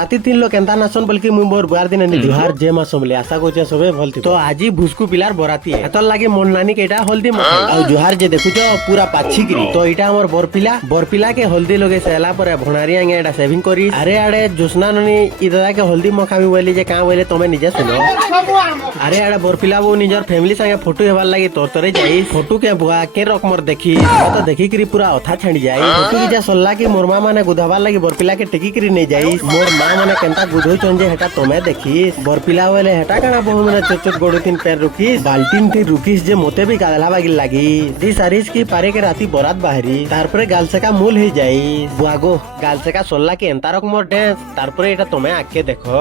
बराती 3 लोग केंता नाचन बल्कि मुई मोर बुआर दिन जुहार जे मा समले आशा करछे सबे भल थी। तो आज भुसकु पिलार बराती है एतल लागे मोन नानी के एटा हल्दी मखाई आ जुहार जे देखुछो पूरा पाछिकरी। तो एटा हमर बरपिला के हल्दी लगे सेला पर भणारी आगे एटा सेविंग करी। अरे आड़े जोसना ननी इ दादा के हल्दी मखामी बोली जे का बोले तमे निजे सुनो। अरे आड़े बरपिला वो निजर फैमिली संगे फोटो हेबार लागी तोरतरे जाई फोटो के बुआ के रकमर देखी तो देखी करी पूरा अथा छाड़ी जाई। फोटो की जा सल्ला की मोर मां माने गुधाबार लागी बरपिला के टेकी करी नै जाई। मोर मां माने केनता गुधो चंजे हेटा तमे देखी बरपिला वाले हेटा काना बहु माने चोचोट गोडुतीन पैर रुकी बाल्टीन थी रुकीस जे मोते भी गादला बागी लागी दी सारिस की पारे के राती बरात बाहरी तारपरे गालसेका मूल हे जाई। बुआगो गालसेका सल्ला की एंता रकमर डांस तारपरे एटा तमे आके देखो।